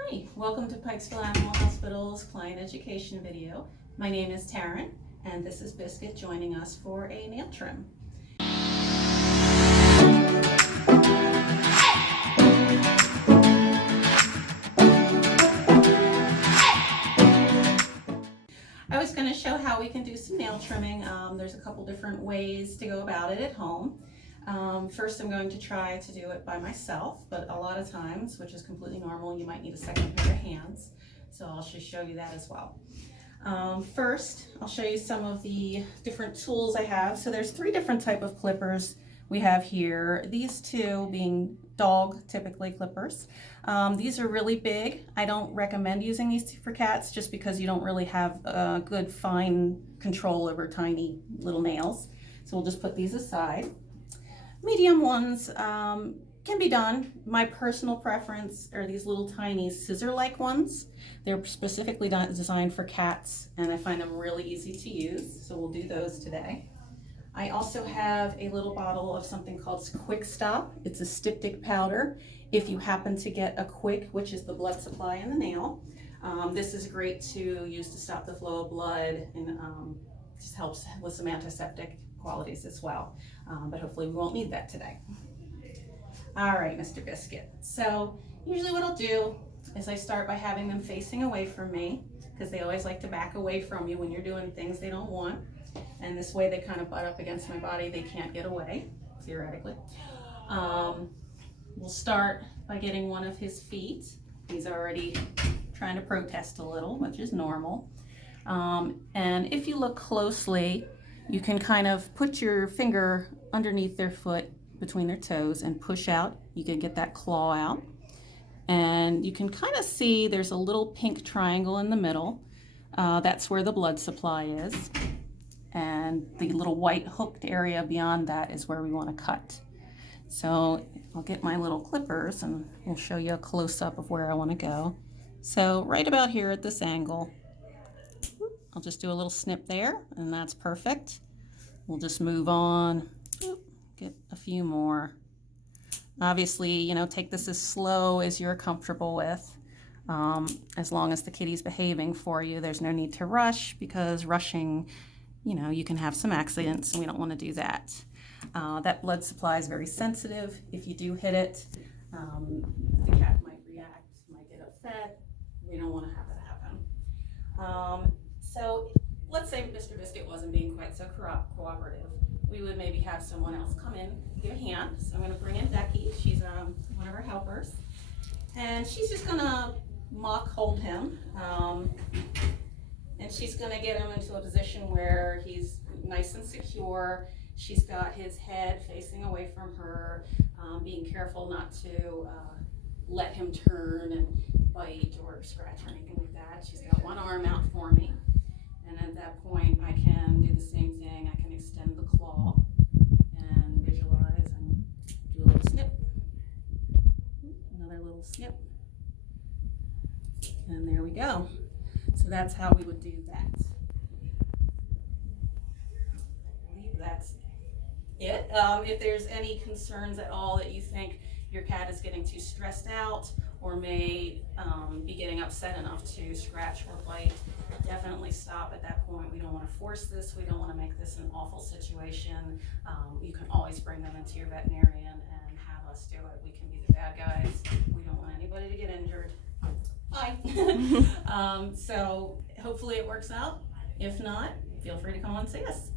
Hi, welcome to Pikesville Animal Hospital's client education video. My name is Taryn, and this is Biscuit joining us for a nail trim. I was going to show how we can do some nail trimming. There's a couple different ways to go about it at home. First, I'm going to try to do it by myself, but a lot of times, which is completely normal, you might need a second pair of hands. So I'll just show you that as well. First, I'll show you some of the different tools I have. So there's three different type of clippers we have here. These two being dog, typically clippers. These are really big. I don't recommend using these for cats just because you don't really have good fine control over tiny little nails. So we'll just put these aside. Medium ones can be done. My personal preference are these little tiny scissor-like ones. They're specifically designed for cats, and I find them really easy to use, so we'll do those today. I also have a little bottle of something called Quick Stop. It's a styptic powder. If you happen to get a quick, which is the blood supply in the nail, this is great to use to stop the flow of blood, and just helps with some antiseptic qualities as well. But hopefully we won't need that today. All right, Mr. Biscuit. So usually what I'll do is I start by having them facing away from me, because they always like to back away from you when you're doing things they don't want. And this way they kind of butt up against my body. They can't get away, theoretically. We'll start by getting one of his feet. He's already trying to protest a little, which is normal. And if you look closely, you can kind of put your finger underneath their foot between their toes and push out. You can get that claw out. And you can kind of see there's a little pink triangle in the middle. That's where the blood supply is. And the little white hooked area beyond that is where we want to cut. So I'll get my little clippers and we'll show you a close-up of where I want to go. So right about here at this angle, I'll just do a little snip there, and that's perfect. We'll just move on, get a few more. Obviously, take this as slow as you're comfortable with. As long as the kitty's behaving for you, there's no need to rush, because rushing, you can have some accidents, and we don't want to do that. That blood supply is very sensitive. If you do hit it, the cat might react, might get upset. We don't want to have that happen. So let's say Mr. Biscuit wasn't being quite so cooperative. We would maybe have someone else come in, give a hand. So I'm going to bring in Becky. She's one of our helpers. And she's just going to mock hold him. And she's going to get him into a position where he's nice and secure. She's got his head facing away from her, being careful not to let him turn and bite or scratch or anything like that. She's got one arm out for me. And at that point, I can do the same thing. I can extend the claw and visualize and do a little snip. Another little snip. And there we go. So that's how we would do that. I believe that's it. If there's any concerns at all that you think your cat is getting too stressed out or may be getting upset enough to scratch or bite, definitely stop at that point. We don't want to force this. We don't want to make this an awful situation. You can always bring them into your veterinarian and have us do it. We can be the bad guys. We don't want anybody to get injured. Bye. So hopefully it works out. If not, feel free to come on and see us.